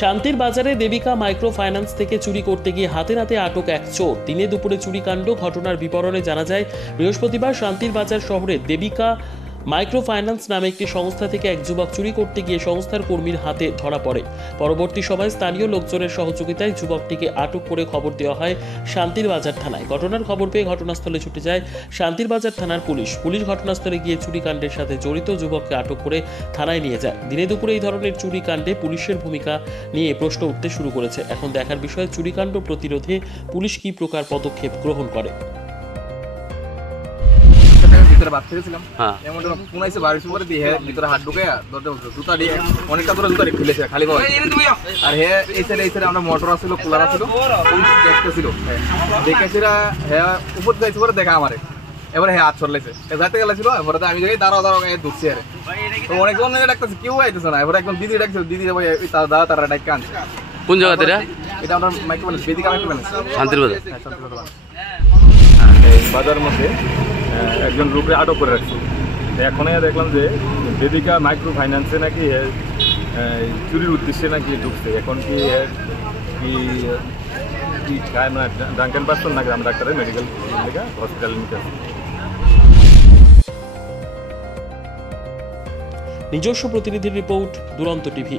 শান্তির বাজারে Devika micro finance থেকে চুরি করতে গিয়ে হাতে নাতে আটক এক চোর। দিনে দুপুরে চুরিকাণ্ড। ঘটনার বিবরণে জানা যায়, বৃহস্পতিবার শান্তির বাজার শহরে দেবিকা মাইক্রো ফাইন্যান্স নামে একটি সংস্থা থেকে এক যুবক চুরি করতে গিয়ে সংস্থার কর্মীর হাতে ধরা পড়ে। পরবর্তী সময় স্থানীয় লোকজনের সহযোগিতায় যুবকটিকে আটক করে খবর দেওয়া হয় শান্তির বাজার থানায়। ঘটনার খবর পেয়ে ঘটনাস্থলে ছুটে যায় শান্তির বাজার থানার পুলিশ। ঘটনাস্থলে গিয়ে চুরিকাণ্ডের সাথে জড়িত যুবককে আটক করে থানায় নিয়ে যায়। দিনে দুপুরে এই ধরনের চুরিকাণ্ডে পুলিশের ভূমিকা নিয়ে প্রশ্ন উঠতে শুরু করেছে। এখন দেখার বিষয়, চুরিকাণ্ড প্রতিরোধে পুলিশ কী প্রকার পদক্ষেপ গ্রহণ করে। ভিতরে বাদ থেকেছিলাম, এমন পুনাইছে বাড়ির উপরে দিয়ে ভিতরে হাত ঢুকে জুতা দিয়ে অনেকটা দূরে জুতা খুলেছে খালি পাওয়া। আর হ্যাঁ এই সাইডে আমরা মোটর আসছিল, কুলার আসছিল, দেখতেছিল, দেখেছিলা হ্যাঁ উপর যাইছে পরে দেখা আমারে। এবারে হ্যাঁ হাত ছড়লাইছে, যাইতে গেছিল। এবারে আমি যাই দাঁড়াও ঢুকছি। আরে তো অনেকজন ডাকতেছে, কেউ আইতেছে না। এবারে একদম দিদি ডাকছে, দিদি দাদা তারা ডাক আনছে। কোন জায়গাতে এটা আমরা micro finance, Vedika micro finance, শান্তির বাজার। এই বাজার মধ্যে একজন লোককে আটক করে রাখছে। এখন দেখলাম যে বেদিকা মাইক্রো ফাইন্যান্সে নাকি চুরির উদ্দেশ্যে নাকি ঢুকছে। এখন কি কি খায় মানে ড্রাঙ্কেন পার্সন নাকি আমরা ডাক্তারের মেডিকেল হসপিটালে নিতে আসছি। নিজস্ব প্রতিনিধির রিপোর্ট, দুরন্ত টিভি।